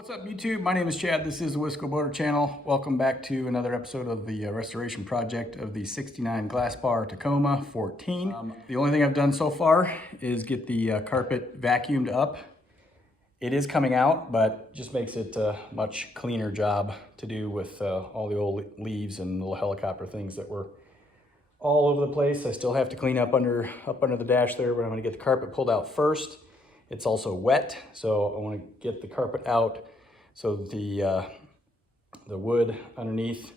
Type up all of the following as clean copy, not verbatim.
What's up YouTube? My name is Chad. This is the Wisco Boater channel. Welcome back to another episode of the restoration project of the 69 Glasspar Tacoma 14. The only thing I've done so far is get the carpet vacuumed up. It is coming out, but just makes it a much cleaner job to do with all the old leaves and little helicopter things that were all over the place. I still have to clean up under the dash there, but I'm gonna get the carpet pulled out first. It's also wet, so I want to get the carpet out so the wood underneath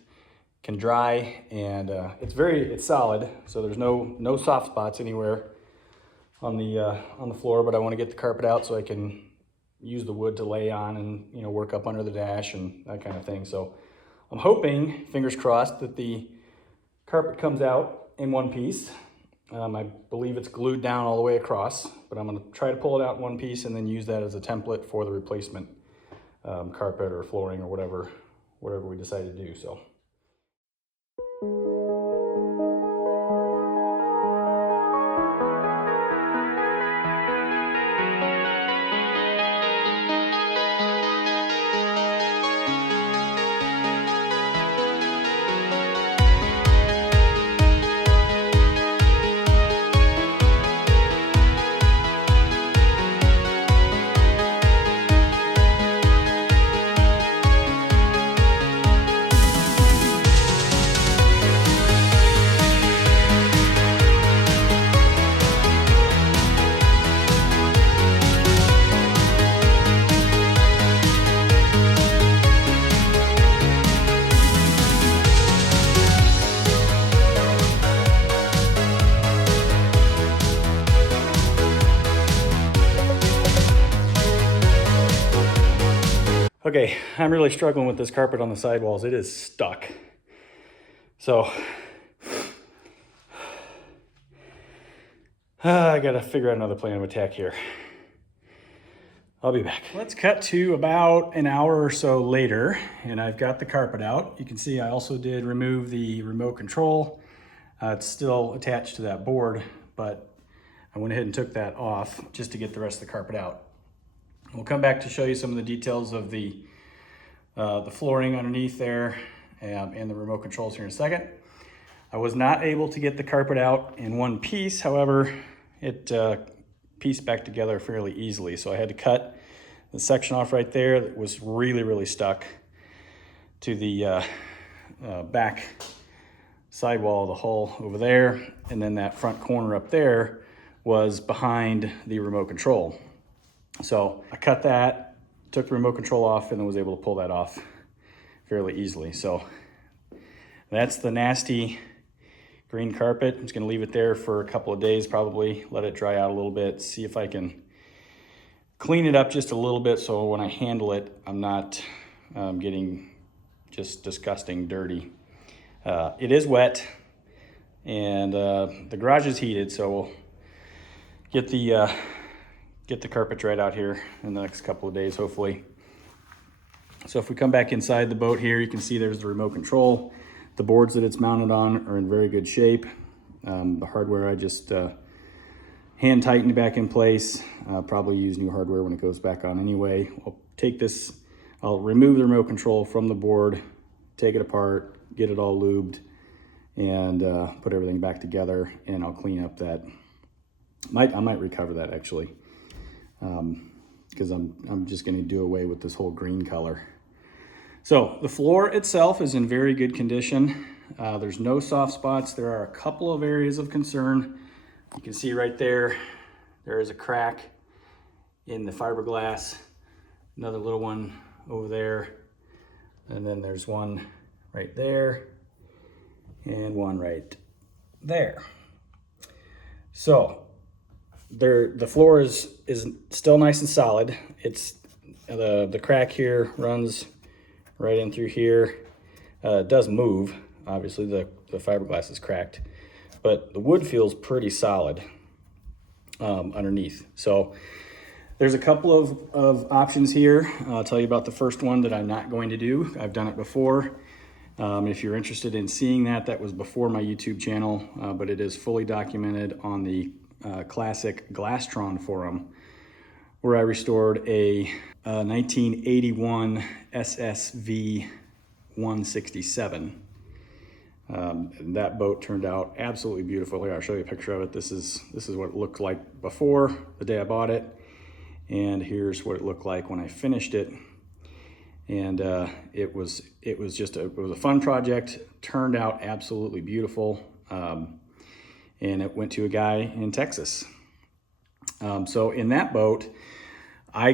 can dry, and it's solid, so there's no soft spots anywhere on the floor. But I want to get the carpet out so I can use the wood to lay on and work up under the dash and that kind of thing. So I'm hoping, fingers crossed, that the carpet comes out in one piece. I believe it's glued down all the way across, but I'm going to try to pull it out in one piece and then use that as a template for the replacement carpet or flooring or whatever we decide to do. So. Okay, I'm really struggling with this carpet on the sidewalls. It is stuck. So, I gotta figure out another plan of attack here. I'll be back. Let's cut to about an hour or so later, and I've got the carpet out. You can see I also did remove the remote control. It's still attached to that board, but I went ahead and took that off just to get the rest of the carpet out. We'll come back to show you some of the details of the flooring underneath there and the remote controls here in a second. I was not able to get the carpet out in one piece. However, it pieced back together fairly easily. So I had to cut the section off right there that was really stuck to the back sidewall of the hull over there. And then that front corner up there was behind the remote control. So I cut that, took the remote control off, and then was able to pull that off fairly easily. So that's the nasty green carpet. I'm just gonna leave it there for a couple of days, probably let it dry out a little bit, see if I can clean it up just a little bit so when I handle it, I'm not getting just disgusting dirty. It is wet, and the garage is heated, so we'll get the carpet dried out here in the next couple of days, hopefully. So if we come back inside the boat here, you can see there's the remote control. The boards that it's mounted on are in very good shape. The hardware I just hand tightened back in place. Probably use new hardware when it goes back on anyway. I'll remove the remote control from the board, take it apart, get it all lubed, and put everything back together, and I'll clean up that. I might recover that actually. Because I'm just going to do away with this whole green color. So the floor itself is in very good condition. There's no soft spots. There are a couple of areas of concern. You can see right there, there is a crack in the fiberglass, another little one over there, and then there's one right there and one right there. So the floor is still nice and solid. It's the crack here runs right in through here. It does move. Obviously the fiberglass is cracked, but the wood feels pretty solid underneath. So there's a couple of options here. I'll tell you about the first one that I'm not going to do. I've done it before. If you're interested in seeing that was before my YouTube channel, but it is fully documented on the classic Glastron forum, where I restored a 1981 SSV-167. And that boat turned out absolutely beautiful. Here, I'll show you a picture of it. This is what it looked like before, the day I bought it, and here's what it looked like when I finished it. And it was a fun project. Turned out absolutely beautiful, and it went to a guy in Texas. So in that boat, I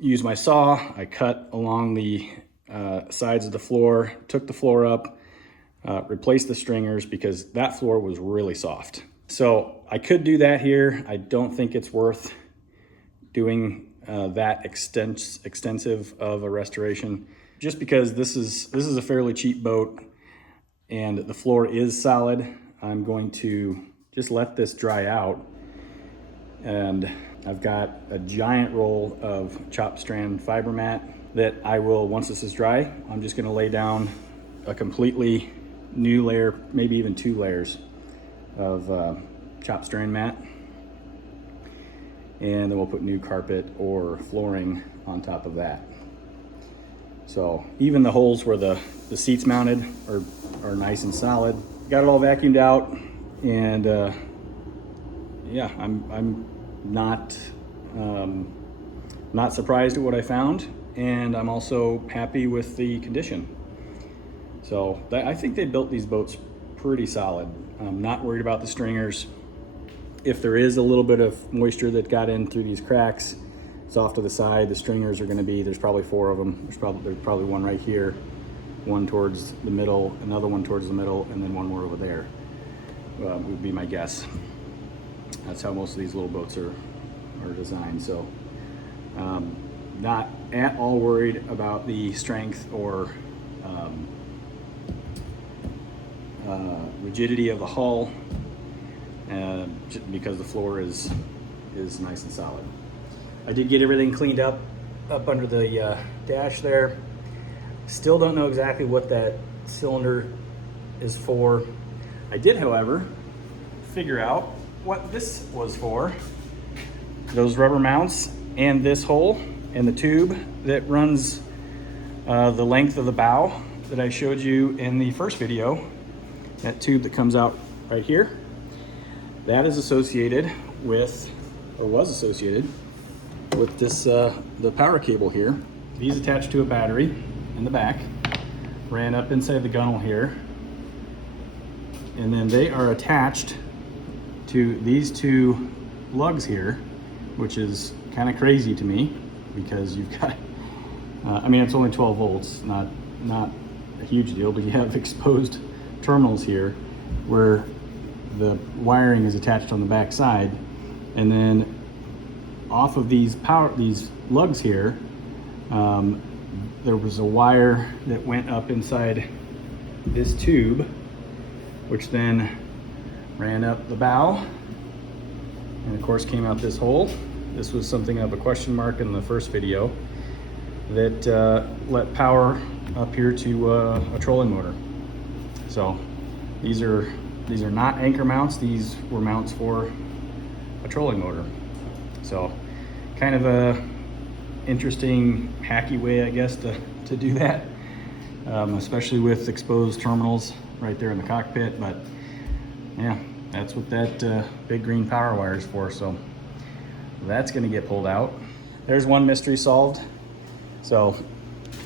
used my saw. I cut along the sides of the floor, took the floor up, replaced the stringers because that floor was really soft. So I could do that here. I don't think it's worth doing that extensive of a restoration, just because this is a fairly cheap boat and the floor is solid. I'm going to just let this dry out, and I've got a giant roll of chopped strand fiber mat that I will, once this is dry, I'm just going to lay down a completely new layer, maybe even 2 layers of chopped strand mat, and then we'll put new carpet or flooring on top of that. So even the holes where the seats mounted are nice and solid. Got it all vacuumed out, and yeah, I'm not surprised at what I found, and I'm also happy with the condition. So I think they built these boats pretty solid. I'm not worried about the stringers. If there is a little bit of moisture that got in through these cracks, it's off to the side. The stringers are going to be, there's probably 4 of them. There's probably one right here, one towards the middle, another one towards the middle, and then one more over there, would be my guess. That's how most of these little boats are designed. So not at all worried about the strength or rigidity of the hull, because the floor is nice and solid. I did get everything cleaned up under the dash there. Still don't know exactly what that cylinder is for. I did, however, figure out what this was for. Those rubber mounts and this hole and the tube that runs the length of the bow that I showed you in the first video, that tube that comes out right here, that is associated with, or was associated with this, the power cable here. These attached to a battery in the back, ran up inside the gunnel here, and then they are attached to these 2 lugs here, which is kind of crazy to me, because you've got, I mean, it's only 12 volts, not a huge deal, but you have exposed terminals here where the wiring is attached on the back side, and then off of these lugs here, there was a wire that went up inside this tube, which then ran up the bow, and of course came out this hole. This was something of a question mark in the first video, that let power up here to a trolling motor. So these are not anchor mounts. These were mounts for a trolling motor. So kind of a interesting, hacky way, I guess, to do that, especially with exposed terminals right there in the cockpit. But yeah, that's what that big green power wire is for. So that's going to get pulled out. There's one mystery solved. So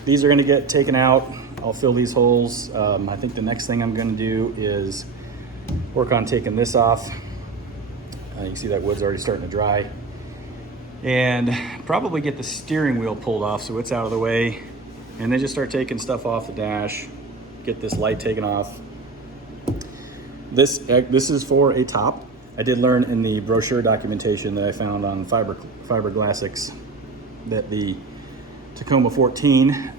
these are going to get taken out. I'll fill these holes. I think the next thing I'm going to do is work on taking this off. You can see that wood's already starting to dry. And probably get the steering wheel pulled off so it's out of the way. And then just start taking stuff off the dash, get this light taken off. This is for a top. I did learn in the brochure documentation that I found on Fiberglassics that the Tacoma 14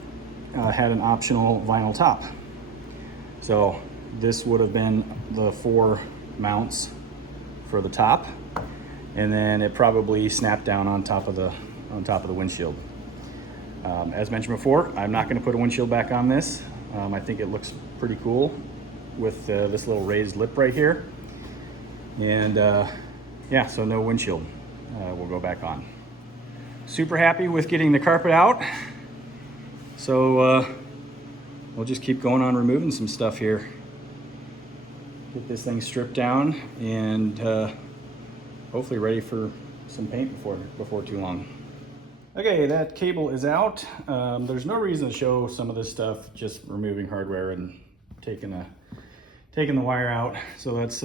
had an optional vinyl top. So this would have been the 4 mounts for the top, and then it probably snapped down on top of the windshield. As mentioned before, I'm not going to put a windshield back on this. I think it looks pretty cool with this little raised lip right here, and yeah, so no windshield will go back on. super happy with getting the carpet out. So we'll just keep going on removing some stuff here. Get this thing stripped down and hopefully ready for some paint before too long. Okay, that cable is out. There's no reason to show some of this stuff, just removing hardware and taking the wire out. So that's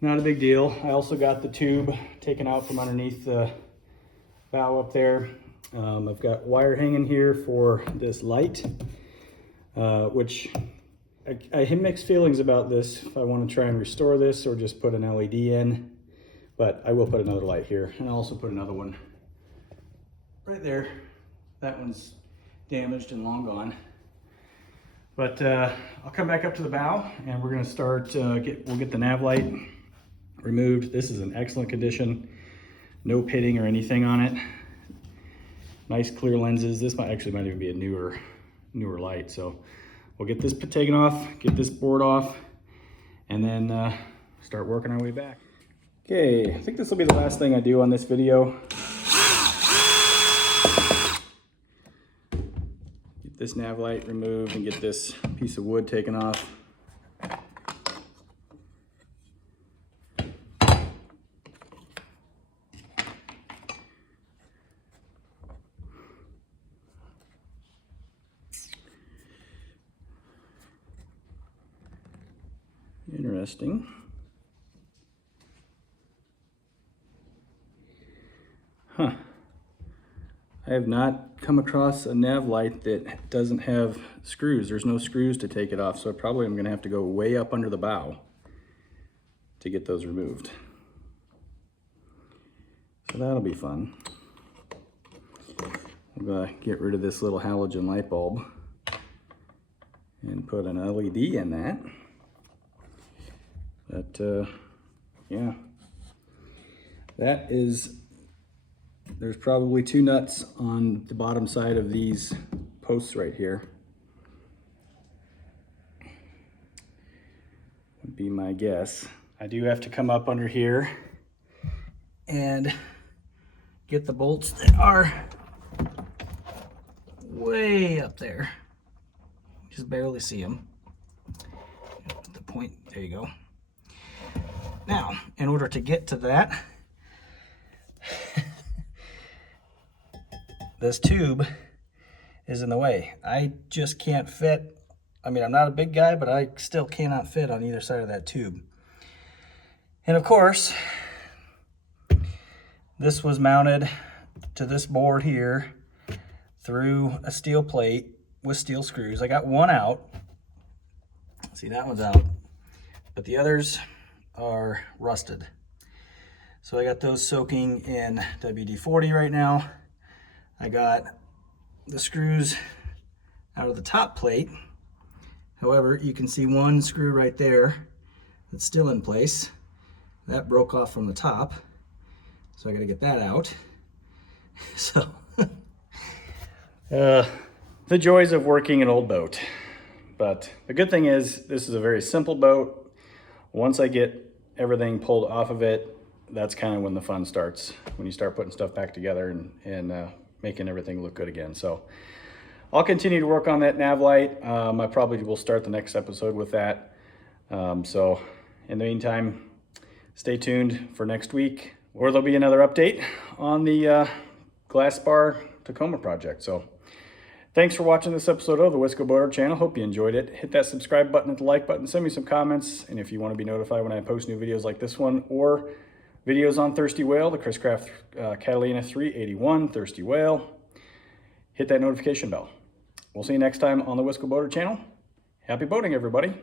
not a big deal. I also got the tube taken out from underneath the bow up there. I've got wire hanging here for this light, which I have mixed feelings about this, if I want to try and restore this or just put an LED in, but I will put another light here, and I'll also put another one right there. That one's damaged and long gone. But I'll come back up to the bow and we're going to start, we'll get the nav light removed. This is in excellent condition, no pitting or anything on it. Nice clear lenses. This might even be a newer light, so we'll get this taken off, get this board off, and then start working our way back. Okay, I think this will be the last thing I do on this video. Get this nav light removed and get this piece of wood taken off. Interesting. Huh. I have not come across a nav light that doesn't have screws. There's no screws to take it off, so probably I'm gonna have to go way up under the bow to get those removed. So that'll be fun. I'm gonna get rid of this little halogen light bulb and put an LED in that. But yeah, there's probably 2 nuts on the bottom side of these posts right here. Would be my guess. I do have to come up under here and get the bolts that are way up there. Just barely see them. The point, there you go. Now, in order to get to that, this tube is in the way. I just can't fit. I mean, I'm not a big guy, but I still cannot fit on either side of that tube. And of course, this was mounted to this board here through a steel plate with steel screws. I got one out. See, that one's out, but the others are rusted. So I got those soaking in WD-40 right now. I got the screws out of the top plate. However, you can see one screw right there that's still in place. That broke off from the top, so I got to get that out. So the joys of working an old boat. But the good thing is this is a very simple boat. Once I get everything pulled off of it, that's kind of when the fun starts, when you start putting stuff back together and making everything look good again. So I'll continue to work on that nav light. I probably will start the next episode with that. So in the meantime, stay tuned for next week, or there'll be another update on the Glasspar Tacoma project. So thanks for watching this episode of the Wisco Boater channel. Hope you enjoyed it. Hit that subscribe button, hit the like button, send me some comments. And if you want to be notified when I post new videos like this one, or videos on Thirsty Whale, the Chris Craft Catalina 381 Thirsty Whale, hit that notification bell. We'll see you next time on the Wisco Boater channel. Happy boating, everybody.